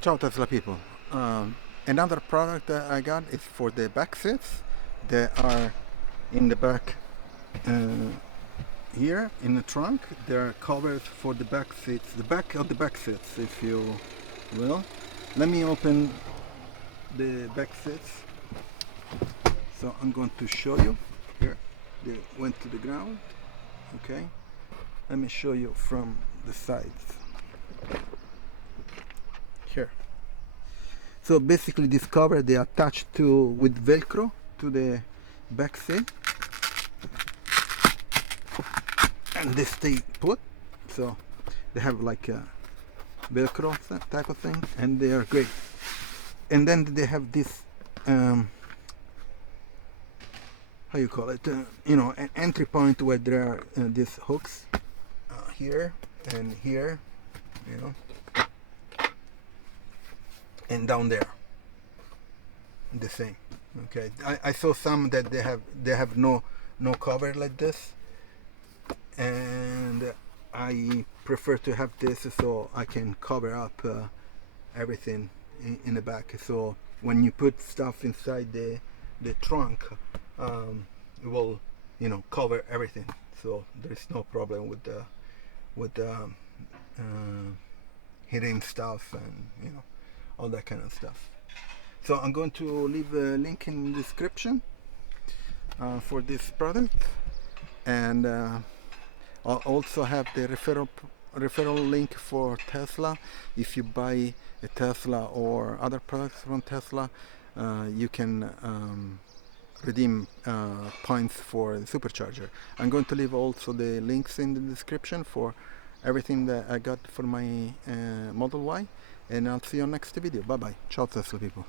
Ciao Tesla people. Another product that I got is for the back seats. They are in the back uh, here in the trunk. They are covered for the back seats, the back of the back seats, if you will. Let me open the back seats. So I'm going to show you. Here, they went to the ground. Okay. Let me show you from the sides. Here. So basically this cover they attached to with velcro to the back seat and they stay put, so they have like a velcro type of thing and they are great. And then they have this how you call it, an entry point where there are these hooks here and here, you know, and down there the same. Okay, I saw some that they have no cover like this, and I prefer to have this so I can cover up everything in the back, so when you put stuff inside the trunk, it will, cover everything, so there's no problem with the hitting stuff and all that kind of stuff. So I'm going to leave a link in the description for this product, and I'll also have the referral link for Tesla. If you buy a Tesla or other products from Tesla, you can redeem points for the Supercharger. I'm going to leave also the links in the description for everything that I got for my Model Y, and I'll see you on next video. Bye bye. Ciao Tesla people.